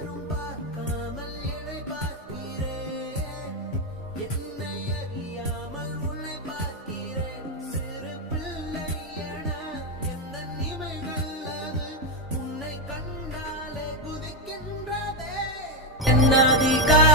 யாரும் பார்க்காமல் என்னை பார்க்கிறேன், என்னை அறியாமல் உன்னை பார்க்கிறேன். சிறு பிள்ளை என எந்த நிமைகள் அது உன்னை கண்டாலே குதிக்கின்றதே. என் அதிகாரம்